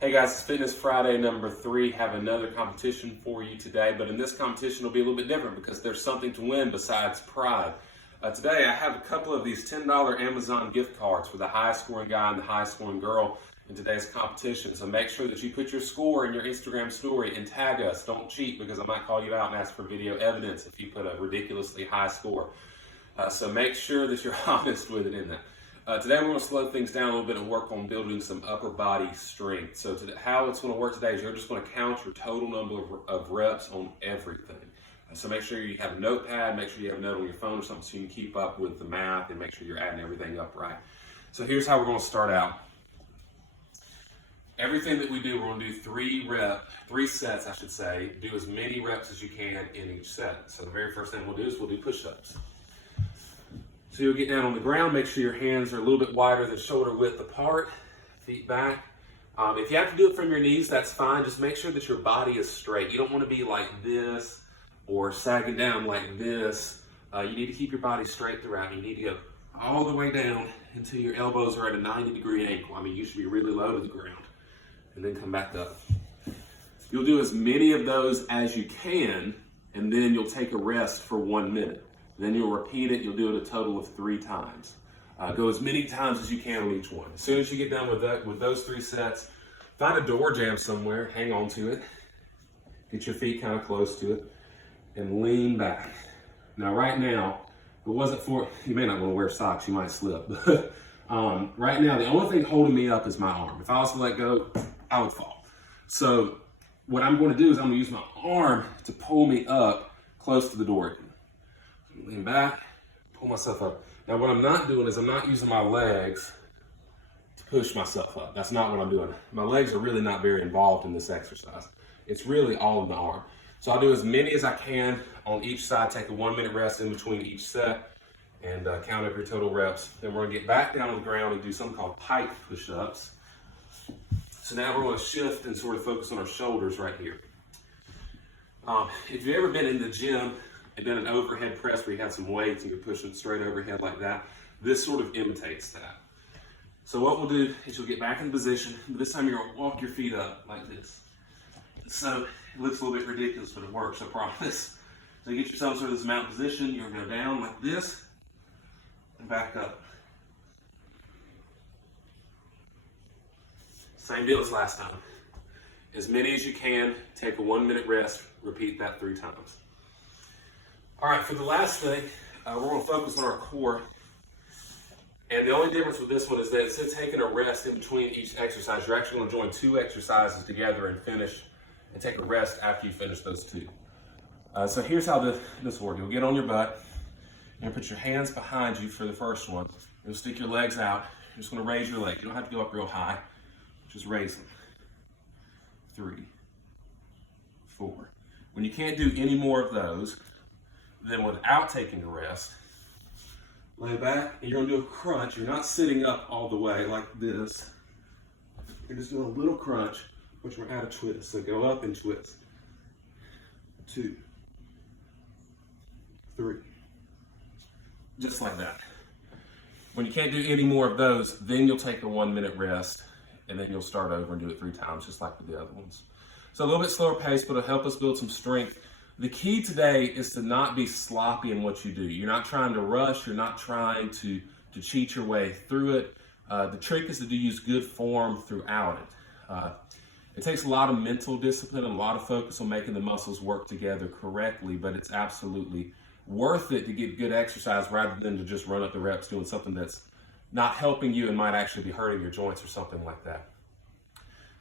Hey guys, it's Fitness Friday number 3. Have another competition for you today, but in this competition it'll be a little bit different because there's something to win besides pride. Today I have a couple of these $10 Amazon gift cards for the highest scoring guy and the highest scoring girl in today's competition. So make sure that you put your score in your Instagram story and tag us. Don't cheat because I might call you out and ask for video evidence if you put a ridiculously high score. So make sure that you're honest with it in that. Today we're going to slow things down a little bit and work on building some upper body strength. So how it's going to work today is you're just going to count your total number of reps on everything. So make sure you have a notepad, make sure you have a note on your phone or something so you can keep up with the math and make sure you're adding everything up right. So here's how we're going to start out. Everything that we do, we're going to do three sets, I should say. Do as many reps as you can in each set. So the very first thing we'll do is we'll do push-ups. So you'll get down on the ground, make sure your hands are a little bit wider than shoulder width apart, feet back. If you have to do it from your knees, that's fine. Just make sure that your body is straight. You don't want to be like this or sagging down like this. You need to keep your body straight throughout. You need to go all the way down until your elbows are at a 90-degree angle. I mean, you should be really low to the ground and then come back up. You'll do as many of those as you can, and then you'll take a rest for 1 minute. Then you'll repeat it. You'll do it a total of 3 times. Go as many times as you can on each one. As soon as you get done with those 3 sets, find a door jamb somewhere, hang on to it, get your feet kind of close to it, and lean back. Now right now, if it wasn't for, you may not want to wear socks, you might slip. Right now, the only thing holding me up is my arm. If I was to let go, I would fall. So what I'm going to do is I'm going to use my arm to pull me up close to the door. Lean back, pull myself up. Now what I'm not doing is I'm not using my legs to push myself up. That's not what I'm doing. My legs are really not very involved in this exercise. It's really all in the arm. So I'll do as many as I can on each side, take a 1 minute rest in between each set, and count up your total reps. Then we're gonna get back down on the ground and do something called pike push-ups. So now we're gonna shift and sort of focus on our shoulders right here. If you've ever been in the gym and done an overhead press where you have some weights and you're pushing straight overhead like that, this sort of imitates that. So what we'll do is you'll get back in position, but this time you're gonna walk your feet up like this. So it looks a little bit ridiculous, but it works, I promise. So you get yourself sort of this mountain position, you're gonna go down like this and back up. Same deal as last time. As many as you can, take a 1 minute rest, repeat that 3 times. All right, for the last thing, we're going to focus on our core. And the only difference with this one is that instead of taking a rest in between each exercise, you're actually going to join 2 exercises together and finish and take a rest after you finish those 2. So here's how this works. You'll get on your butt and put your hands behind you for the first one. You'll stick your legs out. You're just going to raise your legs. You don't have to go up real high. Just raise them. 3, 4. When you can't do any more of those, then without taking a rest, lay back and you're gonna do a crunch. You're not sitting up all the way like this. You're just doing a little crunch, but you're gonna add a twist. So go up and twist. 2, 3. Just like that. When you can't do any more of those, then you'll take a 1 minute rest and then you'll start over and do it 3 times, just like with the other ones. So a little bit slower pace, but it'll help us build some strength. The key today is to not be sloppy in what you do. You're not trying to rush. You're not trying to cheat your way through it. The trick is to use good form throughout it. It takes a lot of mental discipline and a lot of focus on making the muscles work together correctly, but it's absolutely worth it to get good exercise rather than to just run up the reps doing something that's not helping you and might actually be hurting your joints or something like that.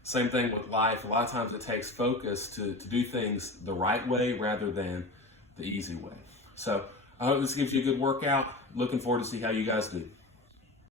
Same thing with life. A lot of times it takes focus to do things the right way rather than the easy way. So I hope this gives you a good workout. Looking forward to see how you guys do.